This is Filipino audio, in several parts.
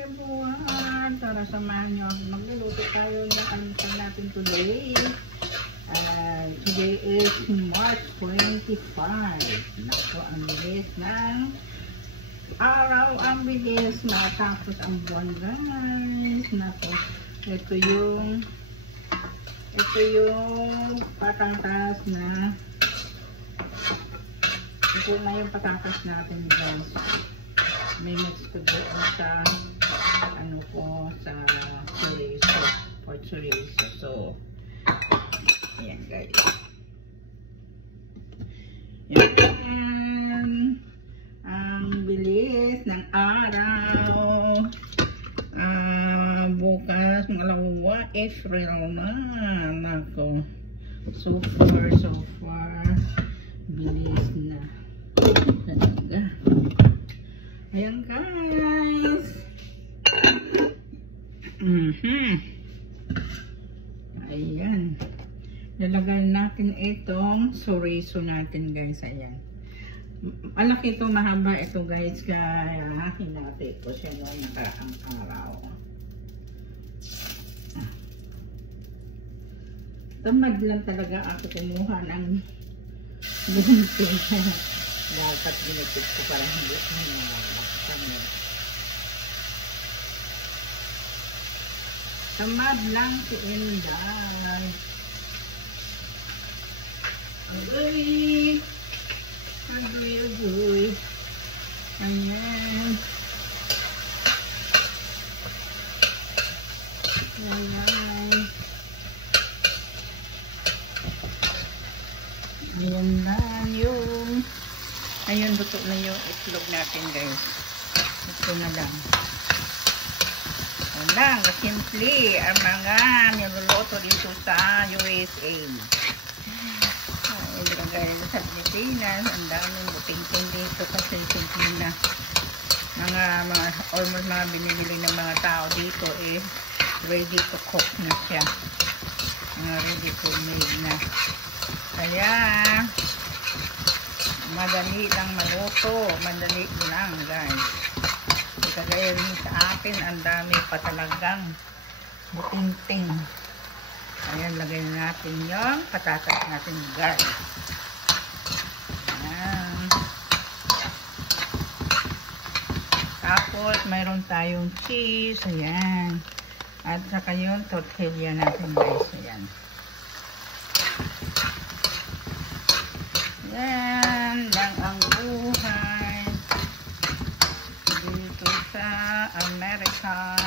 everyone! Tara, samahan nyo ako. Magluluto tayo ng almusal natin today. Today is March 25. Naku, ang bilis ng araw. Ang bilis matapos ang buwan, guys. Naku, ito yung patatas na ito na yung patatas natin, guys. May mix ko doon sa sa chorizo, for chorizo. So ayan, guys. Yan. Ang bilis ng araw. Bukas malawa April na. Nako. So far bilis na. Talaga. Ayan, guys. Ayan. Lalagyan natin itong chorizo natin, guys. Ayan. Malaki ito, mahaba ito, guys. Kaya hinati ko siya noong nakaraang araw. Tamad lang talaga ako kumuha ng bunting. Dapat ginipid ko para hindi ko nalaksan yun. Tamad lang si Inday. Agoy! Agoy! Ayan. Ayan. Ayan na yung ayun, luto na yung itlog natin, guys. Ito na lang. Wala, simple ang mga niluluto dito sa USA. Ay, ilagay sa Pilipinas. Ang daming buting-ting dito kasi simple na. Almost mga binibili ng mga tao dito ready to cook na siya. Ready to made na. Kaya madali lang maluto. Madali lang, guys. Kagaya rin sa akin, ang dami pa talagang buting-ting. Ayan, lagay natin yung patatas natin, guys. Ayan. Tapos, mayroon tayong cheese. Ayan. At saka yung tortilla natin, guys. Ayan. Yan lang ang buhay dito sa Amerika.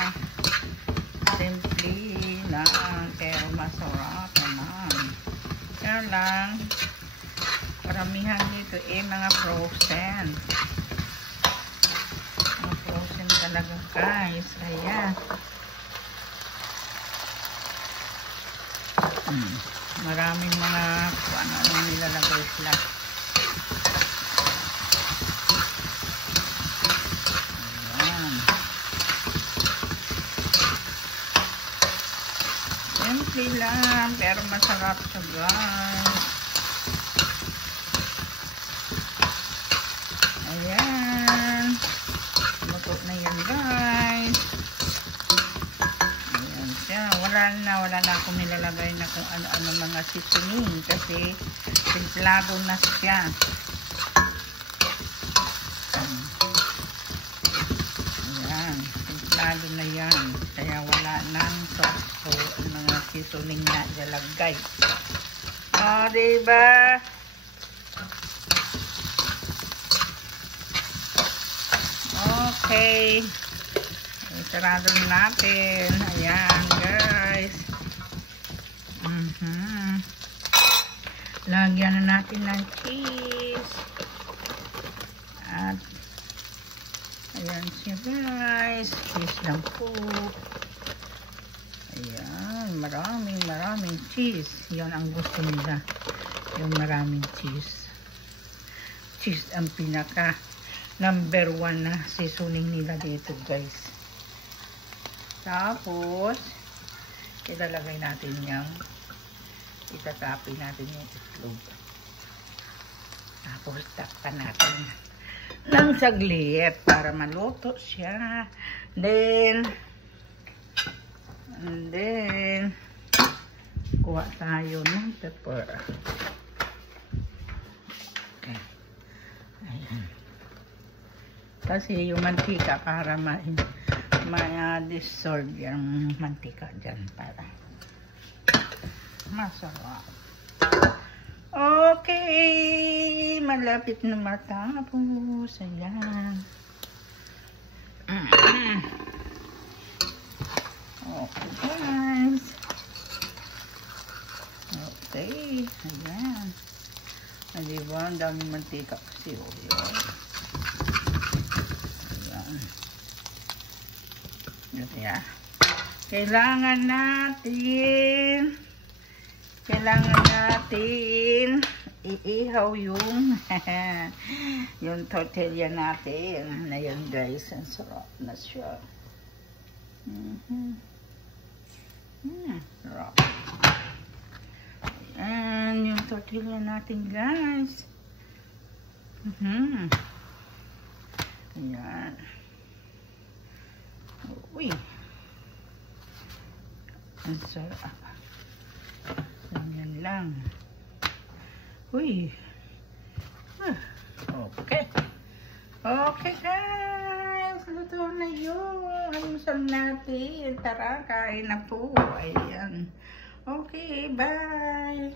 Simple lang, pero masarap naman. Kaya lang, karamihan dito mga frozen. Mga frozen talaga, guys. Kaya maraming mga ano nilalagay sila. Ayan. Simple lang, pero masarap siya, guys. Ayan. Luto na yan, guys. Ayan siya. Wala na akong nilalagay na kung ano-ano mga seasoning kasi simplado na siya. Ayan, simplado na yan. Kaya wala nang mga seasoning na ilalagay. O, diba? Okay. Sarado natin. Ayan, guys. Lagyan na natin ng cheese. At ayan siya, guys. Cheese lang po. Ayan, maraming cheese. Yan ang gusto nila. Yung maraming cheese. Cheese ang pinaka number 1 na seasoning nila dito, guys. Tapos ilalagay natin yung itatapi natin yung itlog. Tapos takpan natin ng saglit para maluto siya. And then, kuha tayo ng pepper. Okay. Ayan. Kasi yung mantika para ma-dissolve yung mantika dyan para masarap. Okay, malapit na matapos. Ayan. Okay, guys. Okay, ayan. Diba, ang daming mantika kasi. Ayan. Ayan. Kailangan natin iihaw yung yung tortilla natin. Ayan guys, ang sarap na siya. Sarap. Ayan yung tortilla natin guys. Ayan. Uy. Ang sarap. Ganyan lang. Uy. Okay. Okay guys. Luto na yun. Almusal natin. Tara, kain na po. Ayan. Okay, bye.